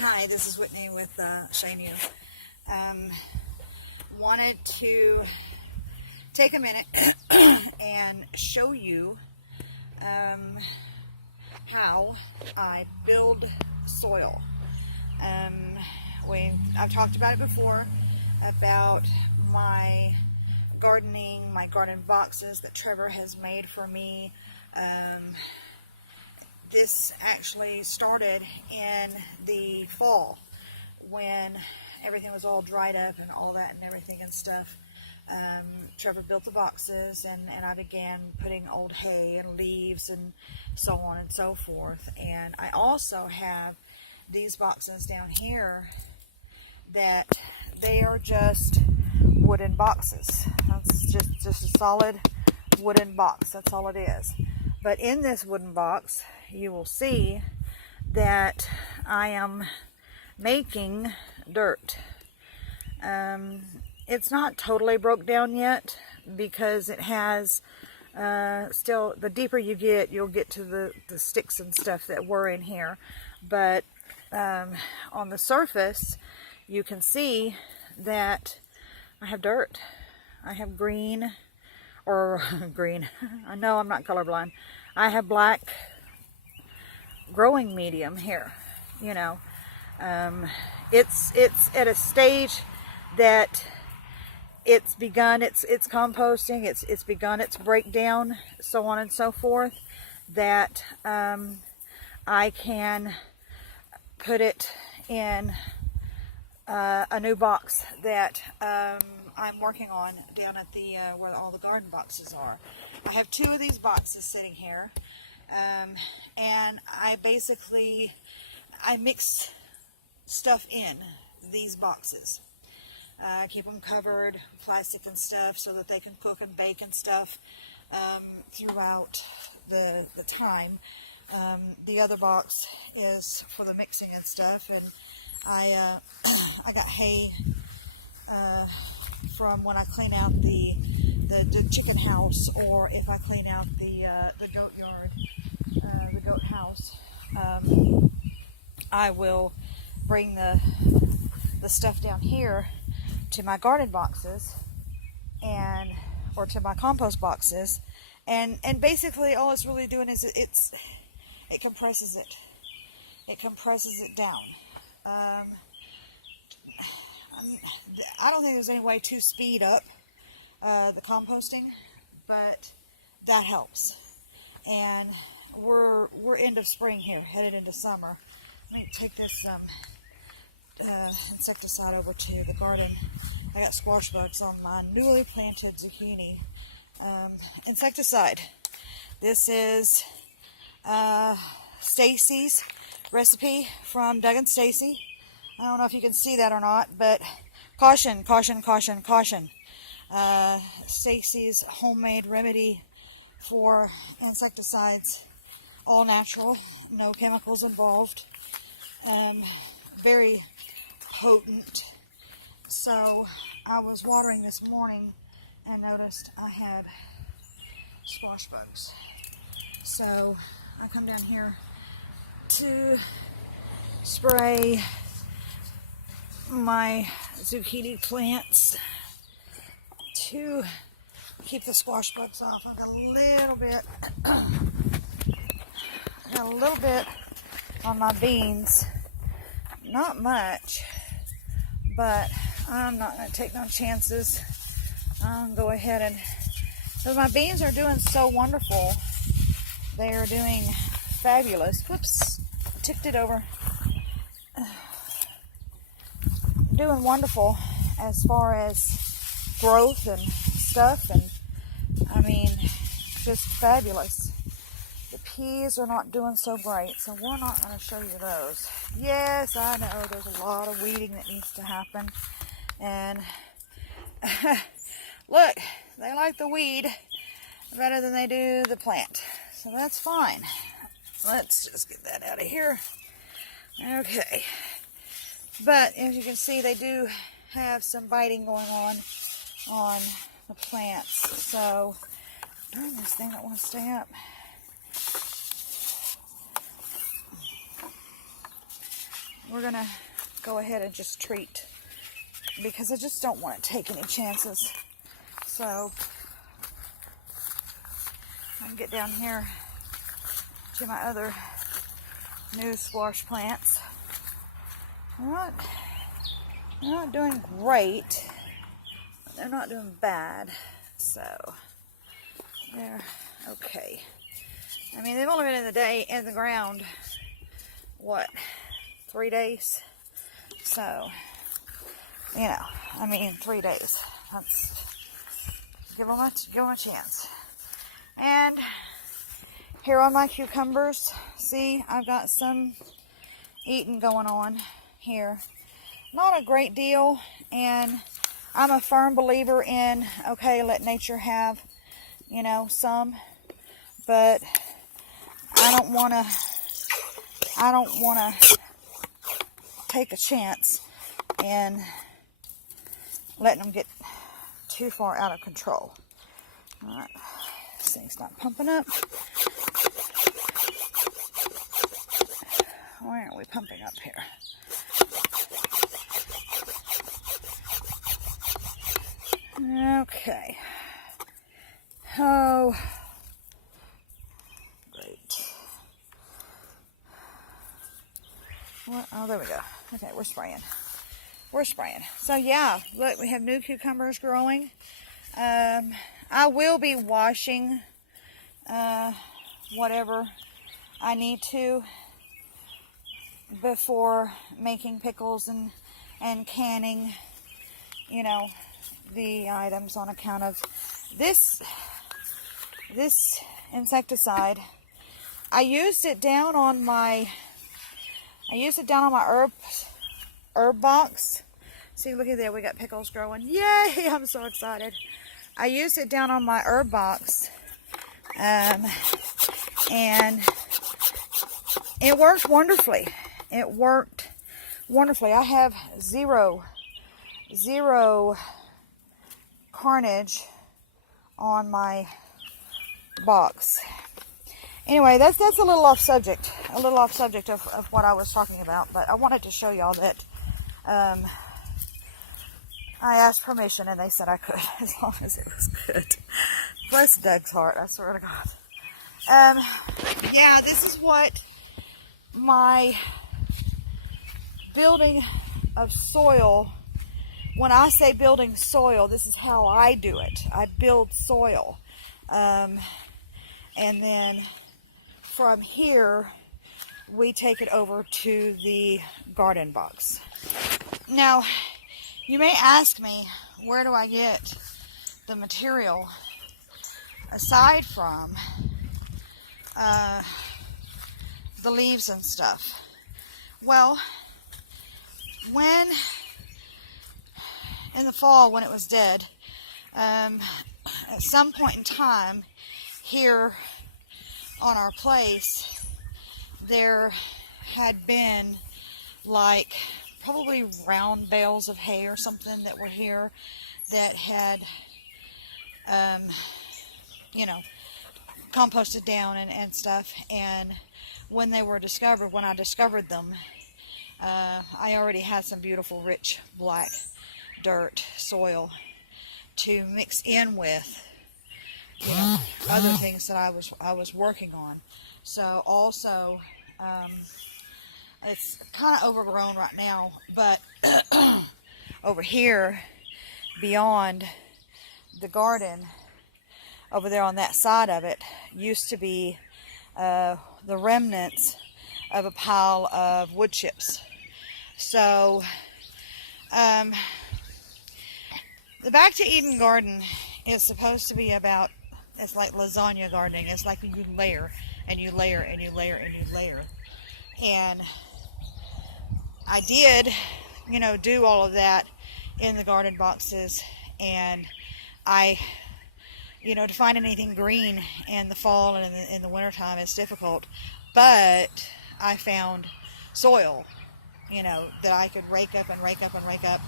Hi, this is Whitney with Chez-Nous. Wanted to take a minute and show you how I build soil. I've talked about it before, about my gardening, my garden boxes that Trevor has made for me. This actually started in the fall when everything was all dried up and all that and everything and stuff. Trevor built the boxes, and I began putting old hay and leaves and so on and so forth. And I also have these boxes down here that they are just wooden boxes. That's just a solid wooden box. That's all it is. But in this wooden box, you will see that I am making dirt. It's not totally broke down yet because it has still, the deeper you get, you'll get to the sticks and stuff that were in here. But on the surface, you can see that I have dirt. I have green, or green, I know I'm not colorblind. I have black growing medium here, you know. It's at a stage that it's begun its composting, it's begun its breakdown, so on and so forth, that I can put it in a new box that I'm working on down at the where all the garden boxes are. I have two of these boxes sitting here, and I mix stuff in these boxes. I keep them covered with plastic and stuff so that they can cook and bake and stuff throughout the time. The other box is for the mixing and stuff, and I got hay from when I clean out the chicken house, or if I clean out the goat yard, the goat house. I will bring the stuff down here to my garden boxes or to my compost boxes, and basically all it's really doing is it compresses it. It compresses it down. I don't think there's any way to speed up the composting, but that helps. And we're end of spring here, headed into summer. Let me take this insecticide over to the garden. I got squash bugs on my newly planted zucchini. Insecticide. This is Stacy's recipe from Doug and Stacy. I don't know if you can see that or not, but caution, caution, caution, caution. Stacy's homemade remedy for insecticides, all natural, no chemicals involved, very potent. So I was watering this morning and noticed I had squash bugs. So I come down here to spray my zucchini plants to keep the squash bugs off. I've got a little bit on my beans, not much, but I'm not going to take no chances. I'll go ahead and, because my beans are doing so wonderful. They are doing fabulous. Whoops, tipped it over. Doing wonderful as far as growth and stuff, and I mean, just fabulous. The peas are not doing so great, so we're not going to show you those. Yes, I know there's a lot of weeding that needs to happen, and look, they like the weed better than they do the plant, so that's fine. Let's just get that out of here. Okay. But as you can see, they do have some biting going on the plants. So, darn, this thing don't want to stay up. we're gonna go ahead and just treat, because I just don't want to take any chances. So I can get down here to my other new squash plants. They're not doing great, but they're not doing bad. So they're okay. I mean, they've only been in the ground, what, 3 days? So, you know, I mean, 3 days. Let's give them a chance. And here are my cucumbers. See, I've got some eating going on here. Not a great deal, and I'm a firm believer in, okay, let nature have, you know, some, but I don't want to take a chance and letting them get too far out of control. All right, this thing's not pumping up. Why aren't we pumping up here? Okay. Oh, great. What? Oh, there we go. Okay, we're spraying. So yeah, look, we have new cucumbers growing. I will be washing whatever I need to before making pickles and canning, you know, the items, on account of this insecticide. I used it down on my herb box. See, look at there, we got pickles growing. Yay, I'm so excited. I used it down on my herb box, and it worked wonderfully. I have zero carnage on my box. Anyway, that's a little off subject of what I was talking about, but I wanted to show y'all that I asked permission and they said I could, as long as it was good. Bless Doug's heart, I swear to God. Yeah, this is what my building of soil, when I say building soil, this is how I do it. I build soil. And then from here, we take it over to the garden box. Now, you may ask me, where do I get the material aside from the leaves and stuff? Well, in the fall, when it was dead, at some point in time here on our place, there had been like probably round bales of hay or something that were here that had you know, composted down and stuff. And when they were discovered, when I discovered them, I already had some beautiful rich black dirt soil to mix in with, you know, other things that I was working on. So also, it's kind of overgrown right now, but over here beyond the garden, over there on that side of it, used to be the remnants of a pile of wood chips. So the Back to Eden garden is supposed to be about, it's like lasagna gardening. It's like you layer and you layer and you layer and you layer. And I did, you know, do all of that in the garden boxes, and I, you know, to find anything green in the fall and in the wintertime is difficult, but I found soil, you know, that I could rake up and rake up and rake up,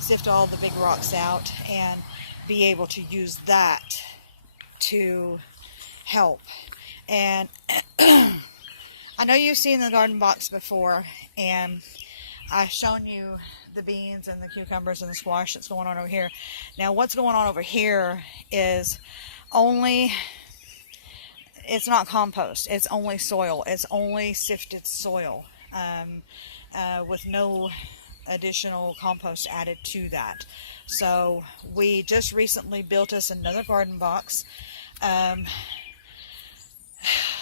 sift all the big rocks out, and be able to use that to help. And I know you've seen the garden box before, and I've shown you the beans and the cucumbers and the squash that's going on over here. Now what's going on over here is only, it's not compost, it's only soil, it's only sifted soil, with no additional compost added to that. So we just recently built us another garden box.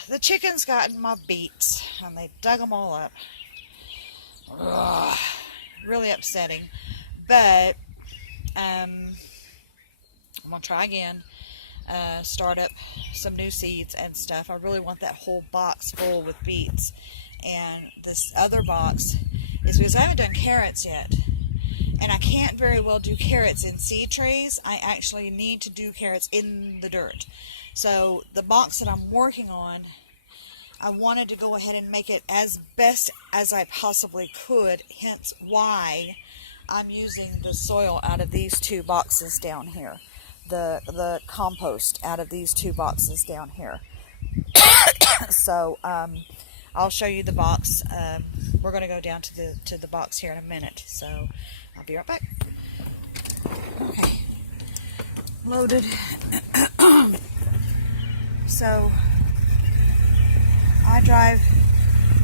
The chickens got in my beets and they dug them all up. Ugh, really upsetting, but I'm gonna try again, start up some new seeds and stuff. I really want that whole box full with beets, and this other box is because I haven't done carrots yet, and I can't very well do carrots in seed trays. I actually need to do carrots in the dirt. So the box that I'm working on, I wanted to go ahead and make it as best as I possibly could, hence why I'm using the soil out of these two boxes down here, the compost out of these two boxes down here. So I'll show you the box. We're going to go down to the box here in a minute, so I'll be right back. Okay, loaded. So I drive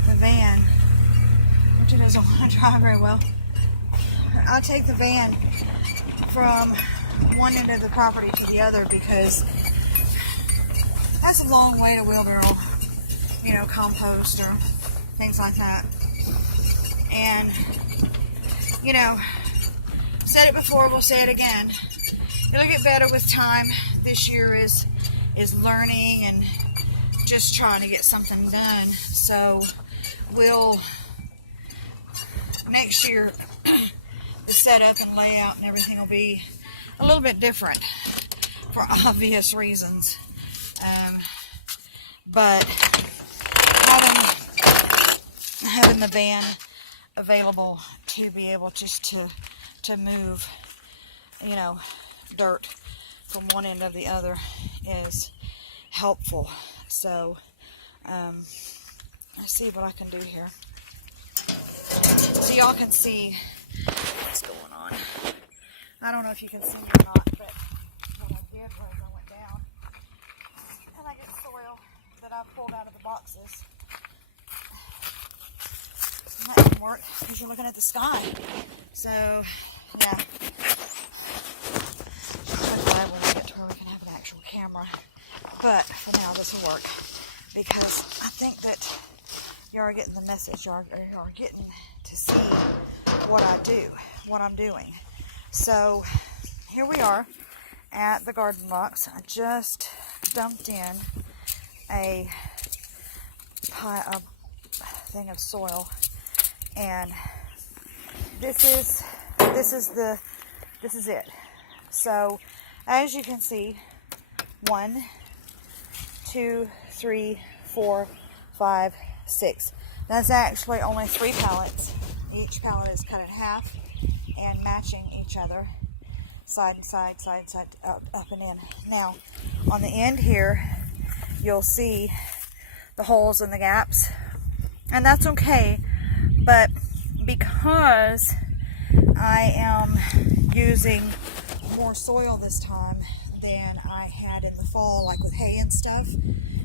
the van, which it doesn't want to drive very well. I take the van from one end of the property to the other because that's a long way to wheelbarrow, you know, compost or things like that. And, you know, said it before, we'll say it again. It'll get better with time. This year is learning and just trying to get something done. So we'll, next year, the setup and layout and everything will be a little bit different for obvious reasons. But having the van available to be able just to move, you know, dirt from one end of the other is helpful. So let's see what I can do here so y'all can see what's going on. I don't know if you can see me or not, but what I did was I went down and I get soil that I pulled out of the boxes. And that didn't work because you're looking at the sky. So yeah, I'm glad when we get to where we can have an actual camera. But for now, this will work because I think that you are getting the message. You are getting to see what I do, what I'm doing. So here we are at the garden box. I just dumped in a thing of soil, and this is it. So as you can see, 1, 2, 3, 4, 5, 6. That's actually only 3 pallets. Each pallet is cut in half and matching each other, side and side, side and side, up and in. Now, on the end here, you'll see the holes and the gaps, and that's okay, but because I am using more soil this time than I had in the fall, like with hay and stuff,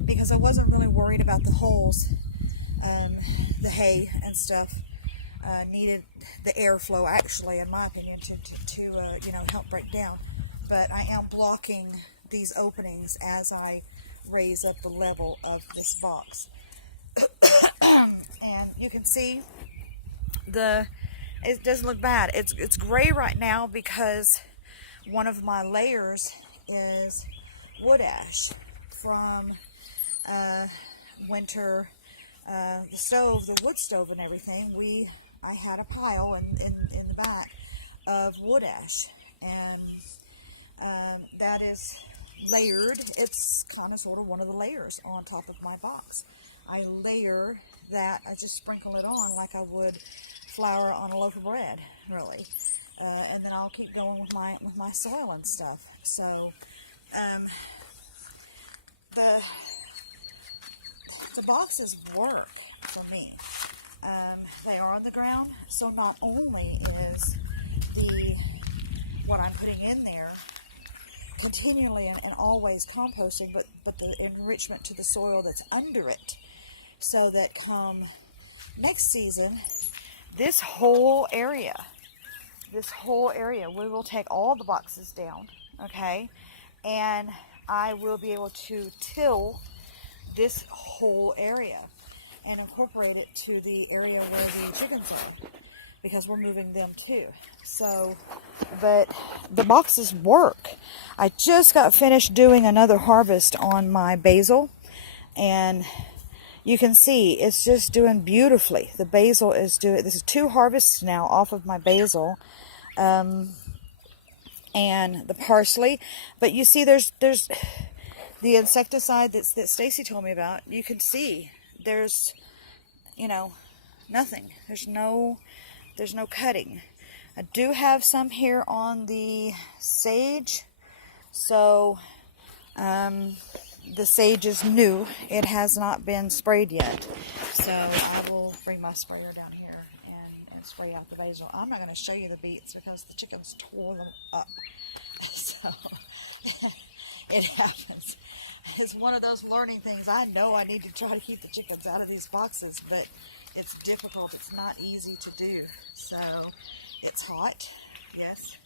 because I wasn't really worried about the holes. The hay and stuff needed the airflow, actually, in my opinion, to you know, help break down. But I am blocking these openings as I raise up the level of this box. And you can see it doesn't look bad. It's gray right now because one of my layers is wood ash from winter. The stove, the wood stove and everything, I had a pile in the back of wood ash, and that is layered. It's kind of sort of one of the layers on top of my box. I layer that, I just sprinkle it on like I would flour on a loaf of bread, really, and then I'll keep going with my soil and stuff. So the boxes work for me. They are on the ground, so not only is what I'm putting in there continually and always composted, but the enrichment to the soil that's under it, so that come next season, this whole area, we will take all the boxes down, okay, and I will be able to till this whole area and incorporate it to the area where the chickens are, because we're moving them too. So, but the boxes work. I just got finished doing another harvest on my basil, and you can see it's just doing beautifully. The basil is doing, this is 2 harvests now off of my basil, and the parsley. But you see there's the insecticide that Stacy told me about. You can see there's, you know, nothing. There's no cutting. I do have some here on the sage. So the sage is new. It has not been sprayed yet. So I will bring my sprayer down here and spray out the basil. I'm not going to show you the beets because the chickens tore them up. So it happens. It's one of those learning things. I know I need to try to keep the chickens out of these boxes, but it's difficult. It's not easy to do. So it's hot, yes.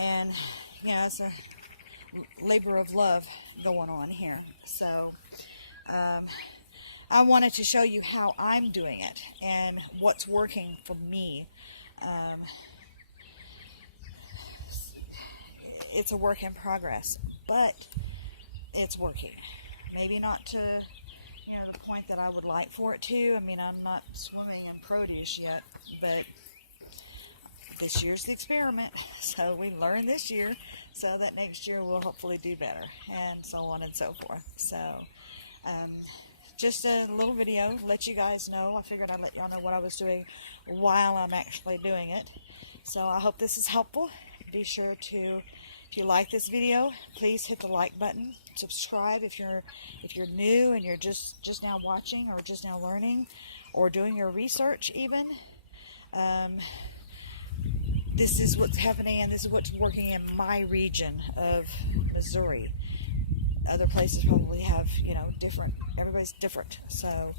And, you know, it's a labor of love going on here. So I wanted to show you how I'm doing it and what's working for me. It's a work in progress, but it's working. Maybe not to, you know, the point that I would like for it to. I mean, I'm not swimming in produce yet, but this year's the experiment. So we learned this year, so that next year we'll hopefully do better, and so on and so forth. So just a little video, let you guys know. I figured I'd let y'all know what I was doing while I'm actually doing it. So I hope this is helpful. Be sure to, if you like this video, please hit the like button. Subscribe if you're new and you're just now watching, or just now learning, or doing your research even. This is what's happening, and this is what's working in my region of Missouri. Other places probably have, you know, different. Everybody's different. So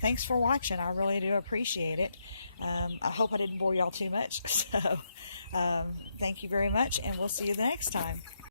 thanks for watching. I really do appreciate it. I hope I didn't bore y'all too much. So thank you very much, and we'll see you the next time.